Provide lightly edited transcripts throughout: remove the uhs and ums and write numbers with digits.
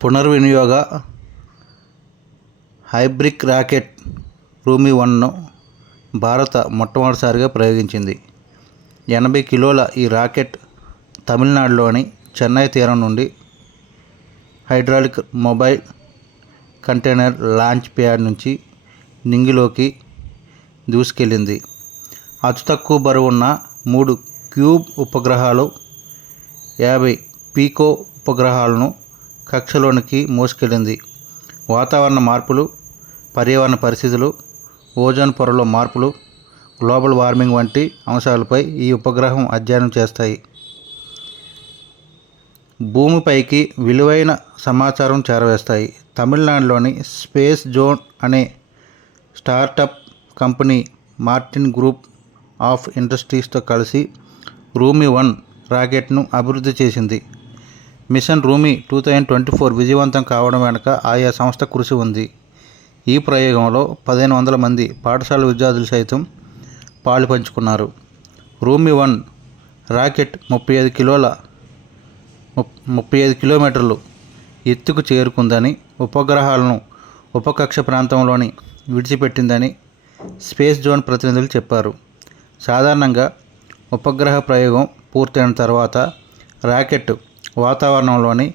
పునర్వినియోగ hybrid rocket రూమి-1ను భారత మొట్టమొదటిసారిగా ప్రయోగించింది. 80 కిలోల ఈ రాకెట్ తమిళనాడులోని చెన్నై తీరం నుండి hydraulic mobile container launch pad నుంచి నింగిలోకి దూసుకెళ్లింది. అతి తక్కువ బరువున్న 3 క్యూబ్ ఉపగ్రహాలు, 50 పీకో ఉపగ్రహాలను కక్షలోనికి మోసుకెళ్లింది. వాతావరణ మార్పులు, పర్యావరణ పరిస్థితులు, ఓజోన్ పొరలో మార్పులు, గ్లోబల్ వార్మింగ్ వంటి అంశాలపై ఈ ఉపగ్రహం అధ్యయనం చేస్తాయి. భూమిపైకి విలువైన సమాచారం చేరవేస్తాయి. తమిళనాడులోని స్పేస్ జోన్ అనే startup company Martin group of ఇండస్ట్రీస్తో కలిసి రూమి-1 రాకెట్ను అభివృద్ధి చేసింది. మిషన్ రూమి 2024 విజయవంతం కావడం వెనుక ఆయా సంస్థ కృషి ఉంది. ఈ ప్రయోగంలో 1500 మంది పాఠశాల విద్యార్థులు సైతం పాలు పంచుకున్నారు. రూమి-1 రాకెట్ 35 కిలోమీటర్లు ఎత్తుకు చేరుకుందని, ఉపగ్రహాలను ఉపకక్ష ప్రాంతంలోని విడిచిపెట్టిందని స్పేస్ జోన్ ప్రతినిధులు చెప్పారు. సాధారణంగా ఉపగ్రహ ప్రయోగం పూర్తయిన తర్వాత రాకెట్ వాతావరణంలోని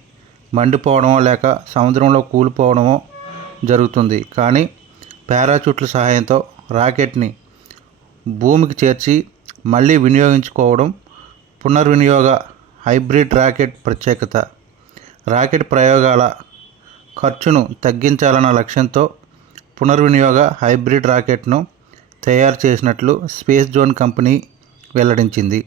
మండిపోవడమో లేక సముద్రంలో కూలిపోవడమో జరుగుతుంది. కానీ పారాచూట్ల సహాయంతో రాకెట్ని భూమికి చేర్చి మళ్ళీ వినియోగించుకోవడం పునర్వినియోగ హైబ్రిడ్ రాకెట్ ప్రత్యేకత. రాకెట్ ప్రయోగాల ఖర్చును తగ్గించాలన్న లక్ష్యంతో పునర్వినియోగ హైబ్రిడ్ రాకెట్ను తయారు చేసినట్లు స్పేస్ జోన్ కంపెనీ వెల్లడించింది.